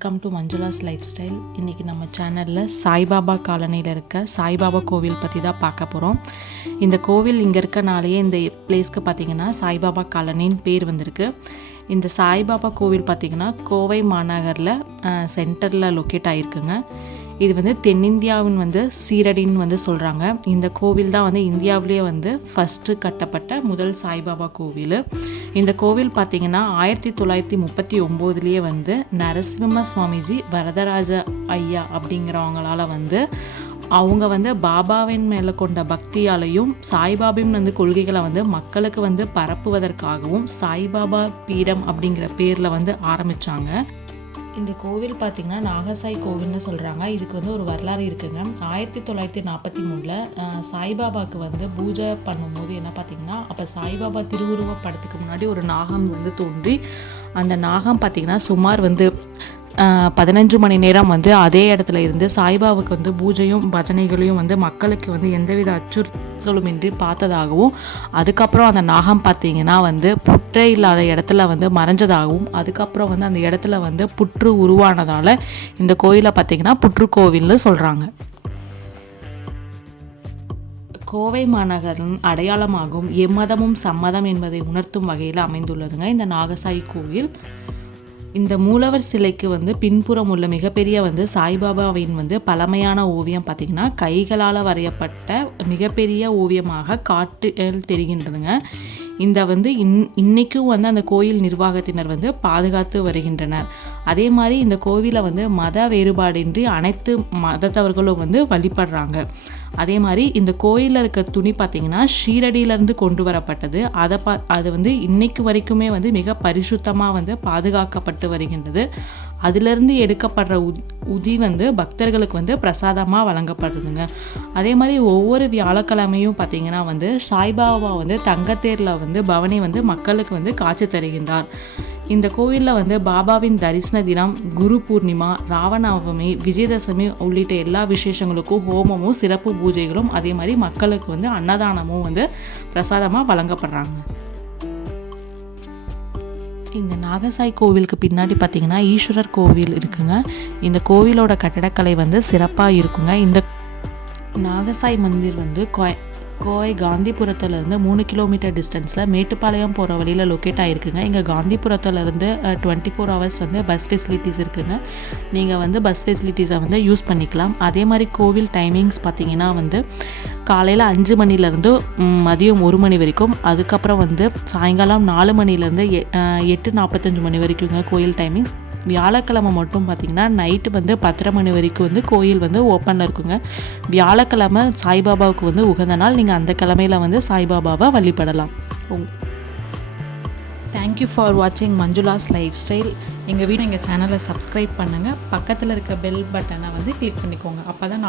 Welcome to Manjula's lifestyle. இன்றைக்கி நம்ம சேனலில் சாய்பாபா காலனியில் இருக்க சாய்பாபா கோவில் பற்றி தான் பார்க்க போகிறோம். இந்த கோவில் இங்கே இருக்கனாலேயே இந்த பிளேஸ்க்கு பார்த்திங்கன்னா சாய்பாபா காலனின்னு பேர் வந்திருக்கு. இந்த சாய்பாபா கோவில் பார்த்திங்கன்னா கோவை மாநகரில் சென்டரில் லொக்கேட் ஆகிருக்குங்க. இது தென்னிந்தியாவின் சீரடின்னு சொல்கிறாங்க. இந்த கோவில் தான் இந்தியாவிலேயே ஃபஸ்ட்டு கட்டப்பட்ட முதல் சாய்பாபா கோவில். இந்த கோவில் பார்த்திங்கன்னா 1939 நரசிம்ம சுவாமிஜி வரதராஜ ஐயா அப்படிங்கிறவங்களால் அவங்க பாபாவின் மேலே கொண்ட பக்தியாலையும் சாய்பாபின் கொள்கைகளை மக்களுக்கு பரப்புவதற்காகவும் சாய்பாபா பீடம் அப்படிங்கிற பேரில் ஆரம்பித்தாங்க. இந்த கோவில் பார்த்திங்கன்னா நாகசாய் கோவில்னு சொல்கிறாங்க. இதுக்கு ஒரு வரலாறு இருக்குங்க. 1943 சாய்பாபாவுக்கு பூஜை பண்ணும்போது என்ன பார்த்திங்கன்னா, அப்போ சாய்பாபா திருவுருவ படத்துக்கு முன்னாடி ஒரு நாகம் தோன்றி, அந்த நாகம் பார்த்திங்கன்னா சுமார் 15 மணி நேரம் அதே இடத்துல இருந்து சாய்பாபாவுக்கு பூஜையும் பஜனைகளையும் மக்களுக்கு எந்தவித அச்சுறுத்தலுமின்றி பார்த்ததாகவும், அதுக்கப்புறம் அந்த நாகம் பார்த்திங்கன்னா புற்றே இல்லாத இடத்துல மறைஞ்சதாகவும், அதுக்கப்புறம் அந்த இடத்துல புற்று உருவானதால் இந்த கோயிலை பார்த்திங்கன்னா புற்றுக்கோவில்னு சொல்கிறாங்க. கோவை மாநகரின் அடையாளமாகும் எம்மதமும் சம்மதம் என்பதை உணர்த்தும் வகையில் அமைந்துள்ளதுங்க இந்த நாகசாயி கோவில். இந்த மூலவர் சிலைக்கு பின்புறம் உள்ள மிகப்பெரிய சாய்பாபாவின் பழமையான ஓவியம் பார்த்திங்கன்னா கைகளால் வரையப்பட்ட மிகப்பெரிய ஓவியமாக காட்டில் தெரிகின்றதுங்க. இந்த இன்றைக்கும் அந்த கோயில் நிர்வாகத்தினர் பாதுகாத்து வருகின்றனர். அதே மாதிரி இந்த கோவிலை மத வேறுபாடின்றி அனைத்து மதத்தவர்களும் வழிபடுறாங்க. அதே மாதிரி இந்த கோயிலில் இருக்க துணி பார்த்திங்கன்னா ஷீரடியிலேருந்து கொண்டு வரப்பட்டது. அது இன்னைக்கு வரைக்குமே மிக பரிசுத்தமாக பாதுகாக்கப்பட்டு வருகின்றது. அதிலிருந்து எடுக்கப்படுற உதி பக்தர்களுக்கு பிரசாதமாக வழங்கப்படுதுங்க. அதே மாதிரி ஒவ்வொரு வியாழக்கிழமையும் பார்த்திங்கன்னா சாய்பாபா தங்கத்தேரில் பவனி மக்களுக்கு காட்சி தருகின்றார். இந்த கோவிலில் பாபாவின் தரிசன தினம், குரு பூர்ணிமா, ராவணவமி, விஜயதசமி உள்ளிட்ட எல்லா விசேஷங்களுக்கும் ஹோமமும் சிறப்பு பூஜைகளும் அதே மாதிரி மக்களுக்கு அன்னதானமும் பிரசாதமாக வழங்கப்படுறாங்க. இந்த நாகசாய் கோவிலுக்கு பின்னாடி பார்த்திங்கன்னா ஈஸ்வரர் கோவில் இருக்குங்க. இந்த கோவிலோட கட்டடக்கலை சிறப்பாக இருக்குங்க. இந்த நாகசாய் மந்திர் கோவை காந்திபுரத்துலேருந்து 3 கிலோமீட்டர் டிஸ்டன்ஸில் மேட்டுப்பாளையம் போகிற வழியில் லொக்கேட் ஆகிருக்குங்க. இங்கே காந்திபுரத்துலேருந்து 24 ஹவர்ஸ் பஸ் ஃபெசிலிட்டிஸ் இருக்குங்க. நீங்கள் பஸ் ஃபெசிலிட்டிஸை யூஸ் பண்ணிக்கலாம். அதே மாதிரி கோவில் டைமிங்ஸ் பார்த்திங்கன்னா காலையில் 5 மணிலேருந்து மதியம் 1 மணி வரைக்கும், அதுக்கப்புறம் சாயங்காலம் 4 மணிலேருந்து 8:45 மணி வரைக்குங்க கோயில் டைமிங்ஸ். வியாழக்கிழமை மட்டும் பார்த்திங்கன்னா நைட்டு 10:30 மணி வரைக்கும் கோயில் ஓப்பனில் இருக்குங்க. வியாழக்கிழமை சாய்பாபாவுக்கு உகந்த நாள். நீங்கள் அந்த கிழமையில் சாய்பாபாவை வழிபடலாம். தேங்க்யூ ஃபார் வாட்சிங் மஞ்சுளாஸ் லைஃப் ஸ்டைல். எங்கள் சேனலை சப்ஸ்கிரைப் பண்ணுங்கள். பக்கத்தில் இருக்க பெல் பட்டனை கிளிக் பண்ணிக்கோங்க. அப்போ தான்